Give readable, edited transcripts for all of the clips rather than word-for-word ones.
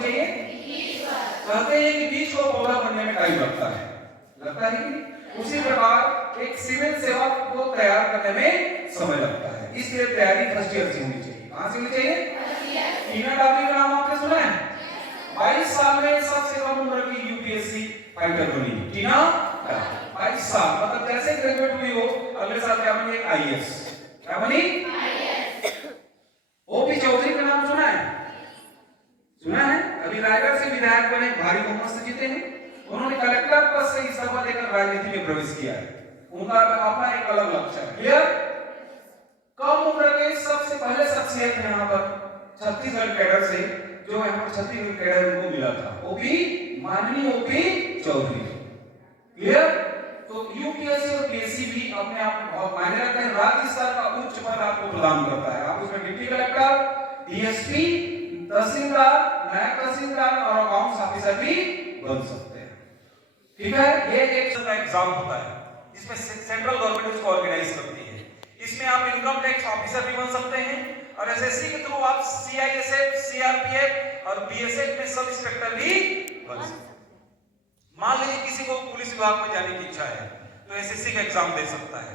होनी चाहिए? कहते हैं कि बीज को पौधा बनने में टाइम लगता है कि उसी प्रकार एक सिविल सेवक को तैयार करने में समय लगता है, इसलिए तैयारी फर्स्ट ईयर से होनी चाहिए। कहां से होनी चाहिए? टीना डाबी का नाम आपने सुना है? 22 साल में सबसे कम उम्र की यूपीएससी फाइटर बनी टीना। 22 साल मतलब जैसे ग्रेजुएट हुई हो अगले साल क्या बनी? आईएएस। क्या बनी? ओपी चौधरी का नाम सुना है? सुना है? अभी रायगढ़ से विधायक बने, भारी बहुमत से जीते हैं। उन्होंने कलेक्टर पद से इस्तीफा देकर राजनीति में प्रवेश किया है। उनका अपना एक अलग लक्ष्य है। क्लियर? कम उम्र के सबसे पहले शख्सियत है यहाँ पर छत्तीसगढ़ कैडर से, जो यहाँ पर छत्तीसगढ़ कैडर उनको मिला था, ओपी माननीय ओपी चौधरी। क्लियर? तो यूपीएससी और पीएससी भी अपने आप में बहुत मायने रखते हैं। राज्य स्तर का उच्च पद आपको प्रदान करता है। आप उसमें डिप्टी कलेक्टर, डीएसपी, तहसीलदार, नायब तहसीलदार और अकाउंट्स ऑफिसर भी बन सकते हैं। ठीक है? ये एक एग्जाम होता है जिसमें सेंट्रल गवर्नमेंट उसको ऑर्गेनाइज करती है। इसमें आप इनकम टैक्स ऑफिसर भी बन सकते हैं और एसएससी के थ्रू आप सीआईएसएफ, सीआरपीएफ और बीएसएफ में सब इंस्पेक्टर भी बन सकते हैं। मान लीजिए किसी को पुलिस विभाग में जाने की इच्छा है तो एसएससी का एग्जाम दे सकता है।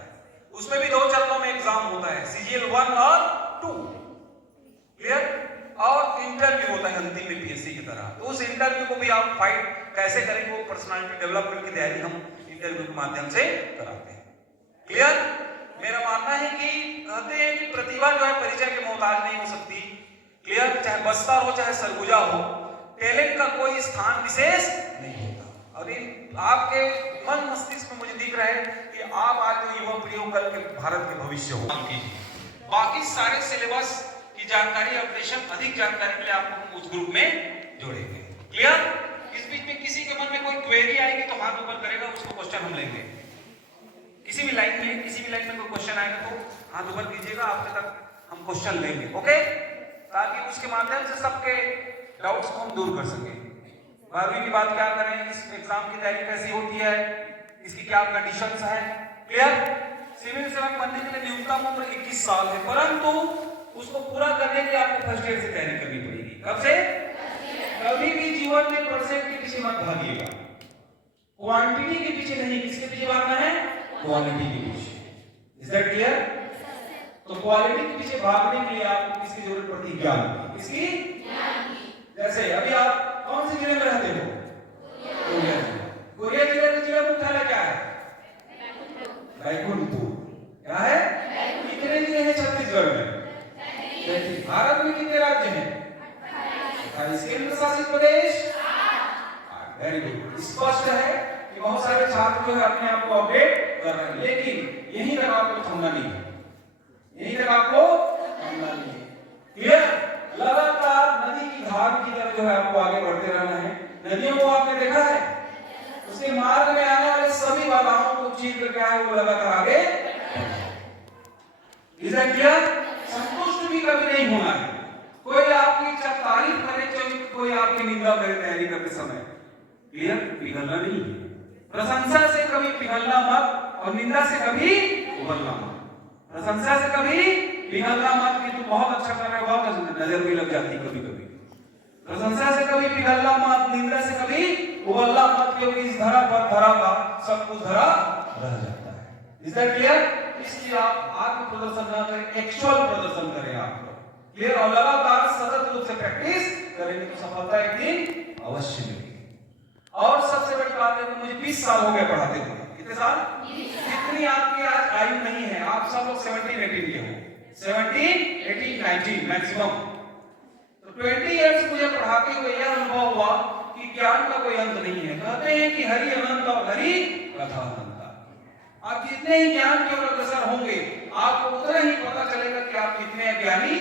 उसमें भी 2 चरणों में एग्जाम होता है, सीजीएल 1 और 2। क्लियर? और इंटरव्यू होता है अंतिम में पीएससी की तरह। तो उस इंटरव्यू को भी आप फाइट कैसे करेंगे, वो पर्सनालिटी डेवलपमेंट की तैयारी हम इंटरव्यू के माध्यम से कराते हैं। क्लियर? मेरा मानना है कि कहते हैं कि प्रतिभा जो है परिचय के मोहताज नहीं हो सकती। क्लियर? चाहे बस्तर हो चाहे सरगुजा हो, टैलेंट का कोई स्थान विशेष नहीं होता। और आपके मन मस्तिष्क में मुझे दिख रहा है कि आप आज जो युवा पीढ़ी हो कल के भारत के भविष्य हो। बाकी सारे सिलेबस की जानकारी, अपडेशन, अधिक जानकारी के लिए आपको उस ग्रुप में जोड़ेंगे। क्लियर? इस बीच में किसी के मन में कोई क्वेरी आएगी तो हाथ ऊपर करेगा, उसको क्वेश्चन हम लेंगे। किसी भी लाइन में कोई क्वेश्चन आएगा तो हाथ ऊपर कीजिएगा, आपके तक हम क्वेश्चन लेंगे। ओके? ताकि उसके माध्यम से सबके डाउट्स को हम दूर कर सकें। 12वीं की बात क्या करें, इस एग्जाम की तैयारी कैसी होती है, इसकी क्या कंडीशंस है। क्लियर? सिविल सेवक बनने के लिए न्यूनतम उम्र 21 साल है, परंतु उसको पूरा करने के लिए आपको फर्स्ट ईयर से तैयारी करनी पड़ेगी। कब से? कभी भी जीवन में परसेंट के पीछे मत भागिएगा, क्वांटिटी के पीछे नहीं। किसके पीछे भागना है? क्वालिटी के पीछे। Is that clear? तो क्वालिटी के पीछे भागने के लिए आपको किसकी जरूरत पड़ती है? ज्ञान की। किसकी? ज्ञान की। जैसे अभी आप कौन से जिले में रहते हो? कोरिया जिला। कोरिया जिले का जिला मुख्यालय क्या है? बैकुंठपुर। क्या है? कितने जिले हैं छत्तीसगढ़ में? भारत में कितने राज्य हैं? 28। केंद्र शासित प्रदेश? 8। Very good. स्पष्ट है कि बहुत सारे छात्र जो है अपने आप को अपडेट कर रहे हैं, लेकिन यहीं तक आपको थमना नहीं है। यहीं तक आपको थमना नहीं है। क्लियर? लगातार नदी की धार की तरह जो है आपको आगे बढ़ते रहना है। नदियों को आपने देखा है, उसके मार्ग में आने वाले सभी बाधाओं को चीर कर क्या है वो लगातार आगे। Is that clear? संतुष्ट भी कभी नहीं होना है। कोई आपकी तारीफ करे, कोई आपकी निंदा करे तैयारी करते समय, क्लियर? पिघलना नहीं है। प्रशंसा से कभी पिघलना मत और निंदा से कभी उबलना मत। प्रशंसा से कभी पिघलना मत कि तू बहुत अच्छा कर रहा है, बहुत नजर भी लग जाती कभी कभी। प्रशंसा से कभी पिघलना मत, निंदा से कभी उबलना मत, क्योंकि इस धरा पर धरा का सब कुछ धरा रह जाता है। Is that clear? इसलिए आप आत्म प्रदर्शन ना करें, एक्चुअल प्रदर्शन करें आप। क्लियर? और लगातार सतत रूप से प्रैक्टिस करेंगे तो सफलता एक दिन अवश्य मिलेगी। और सबसे बड़ी बात है कि मुझे 20 साल हो गए पढ़ाते हुए। कितने साल? जितनी आपकी आज आयु नहीं है, आप सब लोग 17-18 के हो। 17, 18, 19 मैक्सिमम। तो 20 इयर्स मुझे पढ़ाते हुए यह अनुभव हुआ कि ज्ञान का कोई अंत नहीं है। कहते हैं कि हरि अनंत और हरि कथा अनंत। आप जितने ही ज्ञान की ओर अग्रसर होंगे, आपको उतना ही पता चलेगा कि आप कितने ज्ञानी।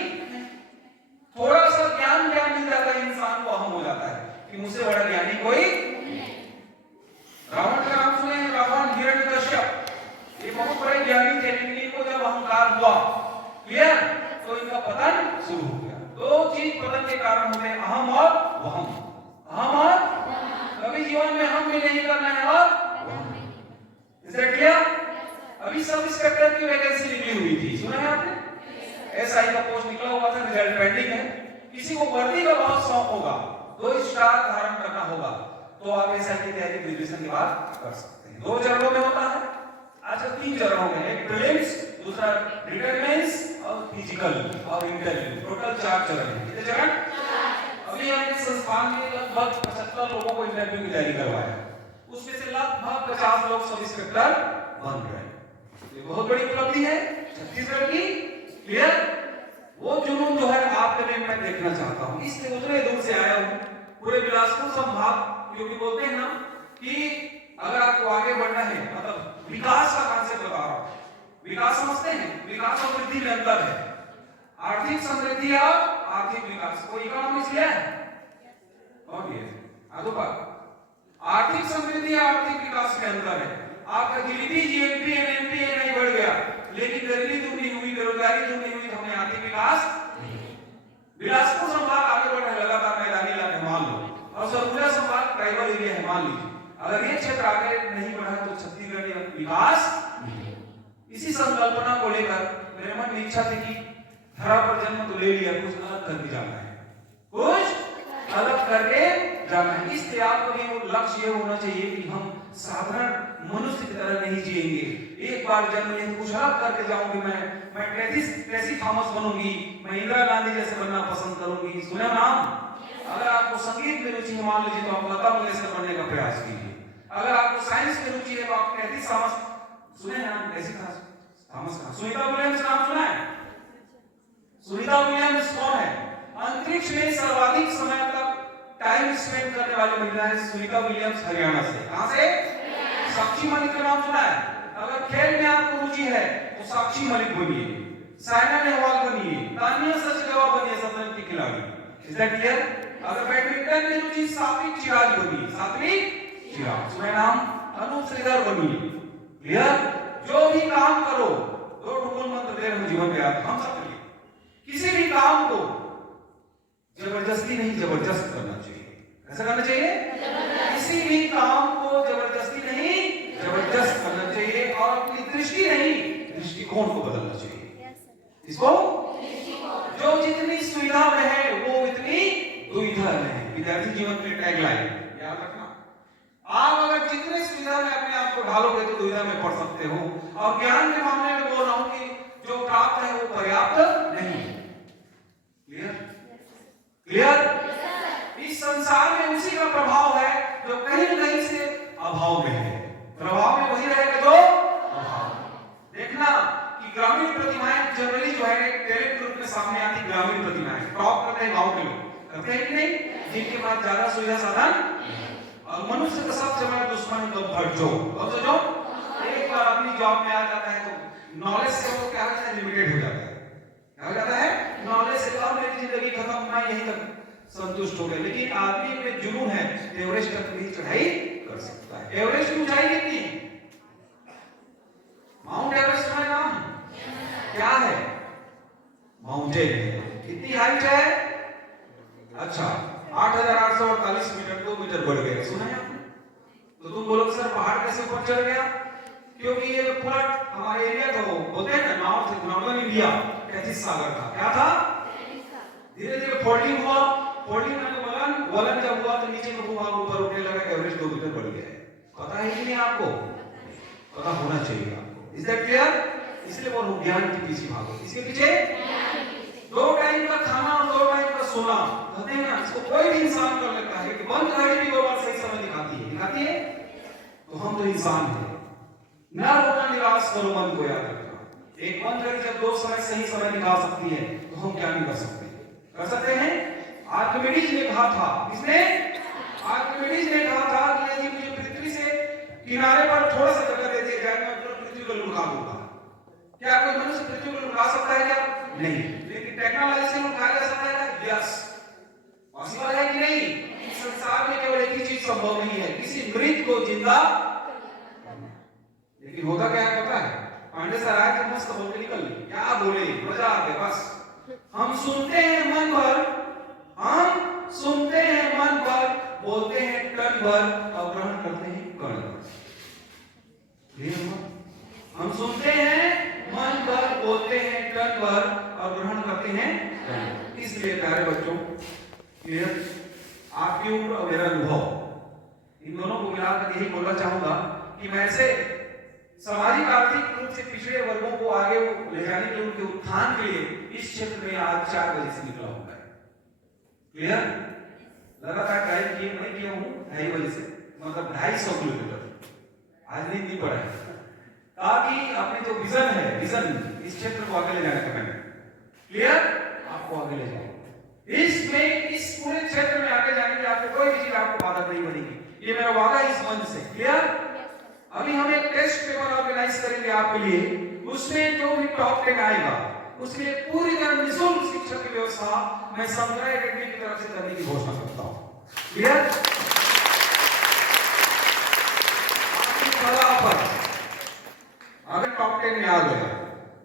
थोड़ा सा ज्ञान मिल जाता है, इंसान को अहम हो जाता है कि मुझसे बड़ा ज्ञानी कोई। रावण का नाम सुने हैं? रावण, हिरण्यकश्यप, ये बहुत बड़े ज्ञानी थे, लेकिन इनको जब अहंकार हुआ, क्लियर, तो इनका पतन शुरू हो गया। 2 चीज पतन के कारण होते हैं, अहम और वहम। अहम और कभी जीवन में हम भी नहीं करना है और इज दैट क्लियर? अभी सब इंस्पेक्टर की वैकेंसी निकली हुई थी, सुना है आपने? एसआई का पोस्ट निकला हुआ था, रिजल्ट पेंडिंग है। किसी को वर्दी का बहुत शौक होगा, 2 निष्ठा धारण करना होगा तो आप एसआई की तैयारी ग्रेजुएशन के बाद कर सकते हैं। 2 चरणों में होता है, अच्छा 3 चरणों में, एक प्रीलिम्स, दूसरा रिटन मेंस और फिजिकल और इंटरव्यू, टोटल 4 चरण है। कितने चरण? अभी हमने संस्थान में लगभग 75 लोगों को इंटरव्यू की तैयारी करवाया, उसमें से लगभग 50 लोग सब इंस्पेक्टर बन गए। ये बहुत बड़ी उपलब्धि है छत्तीसगढ़ की। क्लियर? वो जुनून जो है आपके में मैं देखना चाहता हूं, इसलिए उतने दूर से आया हूं, पूरे बिलासपुर संभाग, क्योंकि बोलते हैं ना कि अगर आपको आगे बढ़ना है, मतलब विकास का कॉन्सेप्ट बता रहा हूं। विकास समझते हैं? विकास और वृद्धि में अंतर है। आर्थिक समृद्धि और आर्थिक विकास। कोई इकोनॉमिक्स लिया है? कौन ये? आदोपा। आर्थिक समृद्धि और आर्थिक विकास में अंतर है। आपका जीडीपी, जीएनपी, एनएनपी नहीं बढ़ गया, लेकिन गरीबी दूर नहीं हुई, बेरोजगारी दूर नहीं हुई, तो हमने आर्थिक विकास। बिलासपुर संभाग आगे बढ़ रहा है, लगातार मैदानी इलाके मान लो, और सरगुजा संभाग ट्राइबल एरिया है मान लीजिए। अगर ये क्षेत्र आगे नहीं बढ़ा तो छत्तीसगढ़ में विकास। इसी संकल्पना को लेकर मेरे मन में इच्छा थी कि धरा पर जन्म तो ले लिया, कुछ अलग करके जाना है, कुछ अलग करके जाना है। इसलिए आपको भी वो लक्ष्य ये होना चाहिए कि हम साधारण मनुष्य की तरह नहीं जिएंगे। एक बार जन्म लें तो कुछ अलग करके जाऊंगी, मैं ट्रेसी थॉमस बनूंगी, मैं इंदिरा गांधी जैसे बनना पसंद करूंगी। सुना नाम? अगर आपको संगीत में रुचि मान लीजिए तो आप लता मंगेशकर बनने का प्रयास कीजिए। अगर आपको साइंस में रुचि है तो आप ट्रेसी थॉमस, सुने नाम ट्रेसी थॉमस का? सुनीता विलियम्स नाम सुना है? सुनीता विलियम्स कौन है? अंतरिक्ष में सर्वाधिक समय तक टाइम स्पेंड करने वाली महिला है सुनीता विलियम्स, हरियाणा से। कहां से? साक्षी मलिक का नाम सुना है? अगर खेल में आपको रुचि है तो साक्षी मलिक बनिए, साइना नेहवाल बनिए, तानिया सचदेवा बनिए, शतरंज की खिलाड़ी। Is that clear? अगर बैडमिंटन में रुचि, सात्विक चिराग बनिए, सात्विक चिराग। सुना नाम? अनूप श्रीधर बनिए। क्लियर? जो भी काम करो, 2 ठोकर मंत्र दे रहे हैं जीवन में आप, हम सब करिए। किसी भी काम को जबरदस्ती नहीं, जबरदस्त करना चाहिए। ऐसा करना चाहिए? किसी भी काम को जबरदस्ती नहीं, जबरदस्त करना चाहिए, और अपनी दृष्टि नहीं, दृष्टिकोण को बदलना चाहिए। इसको जो जितनी सुविधा में है वो इतनी दुविधा में है। विद्यार्थी जीवन में टैगलाइन याद रखना, आप अगर जितने सुविधा में अपने आप को ढालोगे तो दुविधा में पड़ सकते हो। और ज्ञान के मामले में बोल रहा हूं कि जो प्राप्त है वो पर्याप्त नहीं। क्लियर? क्लियर? इस संसार में उसी का प्रभाव है जो कहीं न कहीं से अभाव में है। प्रभाव में वही रहेगा जो अभाव। देखना कि ग्रामीण प्रतिमाएं जनरली जो है टैलेंट ग्रुप में सामने आती, ग्रामीण प्रतिमाएं टॉप करते हैं गांव के लोग, करते हैं कि नहीं? जिनके पास ज्यादा सुविधा साधन। और मनुष्य का सबसे बड़ा दुश्मन है जो एक बार अपनी जॉब में आ जाता है तो नॉलेज से वो क्या होता है, लिमिटेड हो जाता है। क्या हो जाता है? नॉलेज से अब मेरी जिंदगी खत्म, मैं यहीं तक संतुष्ट हो गया। लेकिन आदमी में जुनून है, एवरेस्ट तक भी चढ़ाई कर सकता है। एवरेस्ट की ऊंचाई कितनी? माउंट एवरेस्ट का नाम क्या है? माउंटेन है। कितनी हाइट है? अच्छा 8,848 मीटर, 2 मीटर बढ़ गया। सुना है आपने? तो तुम बोलोगे सर पहाड़ कैसे ऊपर चढ़ गया? क्योंकि ये पूरा हमारे एरिया तो बोलते हैं ना नॉर्दर्न इंडिया टेथिस सागर था। क्या था? धीरे धीरे फोल्डिंग हुआ, फोल्डिंग में वलन जब हुआ तो नीचे का भूभाग ऊपर उठने लगा, एवरेज 2 मीटर बढ़ गया। पता है कि नहीं आपको? पता होना चाहिए आपको। Is that clear? इसलिए बोलो ज्ञान के पीछे भागो। इसके पीछे 2 टाइम का खाना और 2 टाइम का सोना, कहते हैं ना, इसको कोई भी इंसान कर लेता है कि बंद घड़ी भी 2 बार सही समय दिखाती है। तो हम तो इंसान हैं। ना रोना निराश करो मन को, याद रखना। एक बंद घड़ी जब 2 समय सही समय दिखा सकती है तो हम क्या नहीं कर सकते? कर सकते हैं। आर्किमिडीज ने कहा था, किसने? आर्किमिडीज ने कहा था कि यदि मुझे पृथ्वी से किनारे पर थोड़ा सा जगह दे दिया जाए मैं पृथ्वी को लुढ़का दूंगा। क्या कोई मनुष्य पृथ्वी को लुढ़का सकता है क्या? नहीं। लेकिन टेक्नोलॉजी से लुढ़काया जा सकता है क्या? यस। पॉसिबल है कि नहीं? इस संसार में केवल एक ही चीज संभव नहीं है, किसी मृत को जिंदा। लेकिन होता क्या है पता है? पांडे सर आए तो मस्त बोल के निकल गए, क्या बोले, मजा आ गया। बस हम सुनते हैं मन भर, हम सुनते हैं मन भर, बोलते हैं टन भर और ग्रहण करते हैं कण भर। हम सुनते हैं मन भर, बोलते हैं टन भर और ग्रहण करते हैं कण भर। इसलिए प्यारे बच्चों, क्लियर? आपके आपके ऊपर और मेरा अनुभव, इन दोनों को मिलाकर यही बोलना चाहूंगा कि मैं ऐसे सामाजिक आर्थिक रूप से पिछड़े वर्गों को आगे ले जाने के लिए, उनके उत्थान के लिए इस क्षेत्र में आज 4 बजे से निकला हूं मैं। क्लियर? लगातार ड्राइव किए मैं किया हूं 2:30 बजे से, मतलब 250 किलोमीटर आज नहीं पड़ा है, ताकि अपने जो विजन है, विजन इस क्षेत्र को आगे ले जाने का मैंने क्लियर आपको आगे ले जाऊंगा। इसमें इस पूरे क्षेत्र में आगे जाने के आपको कोई भी चीज आपको बाधा नहीं बनेगी, ये मेरा वादा है इस मंच से। क्लियर? अभी हम एक टेस्ट पेपर ऑर्गेनाइज करेंगे आपके लिए, उसमें जो भी टॉप 10 आएगा उसके लिए पूरी तरह निःशुल्क शिक्षा की व्यवस्था मैं समुदाय एकेडमी की तरफ से करने की घोषणा करता हूं। क्लियर? आपकी कला पर अगर टॉप 10 में आ गया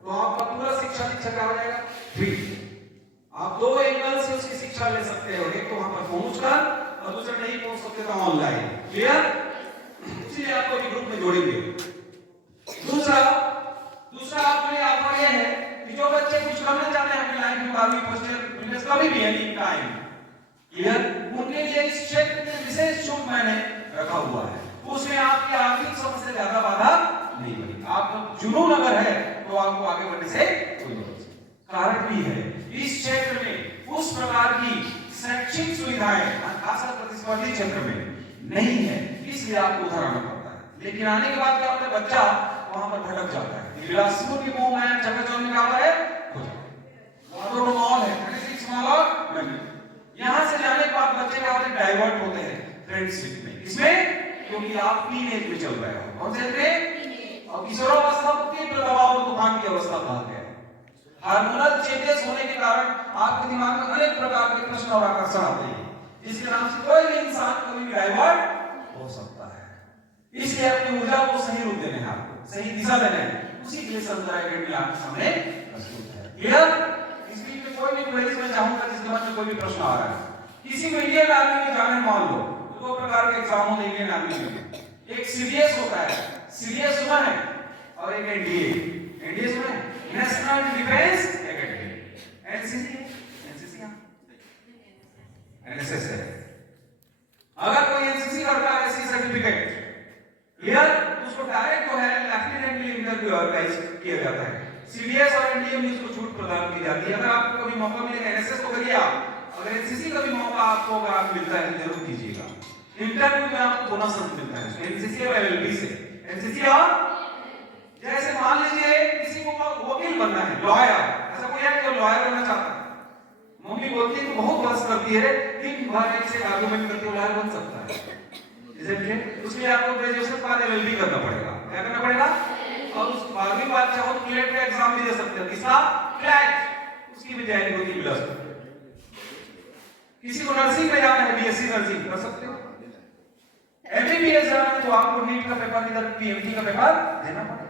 तो आपका पूरा शिक्षा दीक्षा क्या हो जाएगा? फ्री। आप 2 एंगल से उसकी शिक्षा ले सकते हो, एक तो वहां पर पहुंचकर और दूसरा नहीं पहुंच सकते तो ऑनलाइन। क्लियर? इसलिए आपको भी ग्रुप में जोड़ेंगे। दूसरा आपके लिए ऑफर यह है कि जो बच्चे कुछ करना चाहते हैं अपनी लाइफ में, 12वीं पोस्टर बिजनेस कभी भी एनी टाइम, क्लियर, उनके लिए इस क्षेत्र में विशेष छूट मैंने रखा हुआ है। उसमें आपकी आर्थिक समस्या से ज्यादा बाधा नहीं बनेगी। आपका जुनून अगर है तो आपको आगे बढ़ने से कोई कारण भी है। इस क्षेत्र में उस प्रकार की शैक्षिक सुविधाएं खासकर प्रतिस्पर्धी क्षेत्र में नहीं है, इसलिए आपको उधर आना पड़ता है। लेकिन आने के बाद क्या होता है, बच्चा वहां पर भटक जाता है। बिलासपुर की मोह में चकाचौंध में कहां है, वाटोडो मॉल है, 36 मॉल और यहां से जाने के बाद बच्चे क्या होते हैं, डाइवर्ट होते हैं फ्रेंडशिप में। इसमें क्योंकि आप टीनेज में चल रहे हो, कौन से थे, और किशोरावस्था को तीव्र दबाव और तूफान की अवस्था कहा गया है। हार्मोनल चेंजेस होने के कारण आपके दिमाग में अनेक प्रकार के प्रश्न और आकर्षण आते हैं, जिसके नाम से कोई भी इंसान कभी भी डाइवर्ट हो सकता है। इसलिए अपनी ऊर्जा को सही रूप देना है, आपको सही दिशा देना है, उसी के लिए समुदाय एकेडमी आपके सामने प्रस्तुत है। क्लियर? इस बीच में कोई भी क्वेरीज मैं चाहूंगा जिसके मन में कोई भी प्रश्न आ रहा है। किसी में इंडियन आर्मी में जाने मान लो तो 2 प्रकार के एग्जाम होते हैं इंडियन आर्मी में, एक सीडीएस होता है, सीडीएस सुना है, और एक एनडीए। एनडीए सुना है, national defence academy, NCC, NCC NSS है। अगर कोई एनसीसी करता है, एससी सर्टिफिकेट, क्लियर, तो उसको डायरेक्ट जो है लेफ्टिनेंट के इंटरव्यू ऑर्गेनाइज किया जाता है। सीडीएस और एनडीए में इसको छूट प्रदान की जाती है। अगर आपको कभी मौका मिलेगा, एनएसएस तो करिए आप, अगर एनसीसी का भी मौका आपको अगर आप मिलता है तो जरूर कीजिएगा। इंटरव्यू में आपको बोनस मिलता है एनसीसी और एलएलबी से। एनसीसी और जैसे मान लीजिए किसी को वकील बनना है, लॉयर, ऐसा कोई है जो लॉयर बनना चाहता है, मम्मी बोलती है तो बहुत बहस करती है, दिन भर एक से आर्गुमेंट करते हुए लॉयर बन सकता है, उसके लिए आपको ग्रेजुएशन के बाद एलएलबी करना पड़ेगा। क्या करना पड़ेगा? और उस 12वीं बात चाहो तो क्लेट का एग्जाम भी दे सकते हो, किसका? क्लैट, उसकी भी तैयारी होती है बिलासपुर। किसी को नर्सिंग में जाना है, बीएससी नर्सिंग कर सकते हो। एमबीबीएस जाना है तो आपको नीट का पेपर, इधर पीएमटी का पेपर देना पड़ेगा।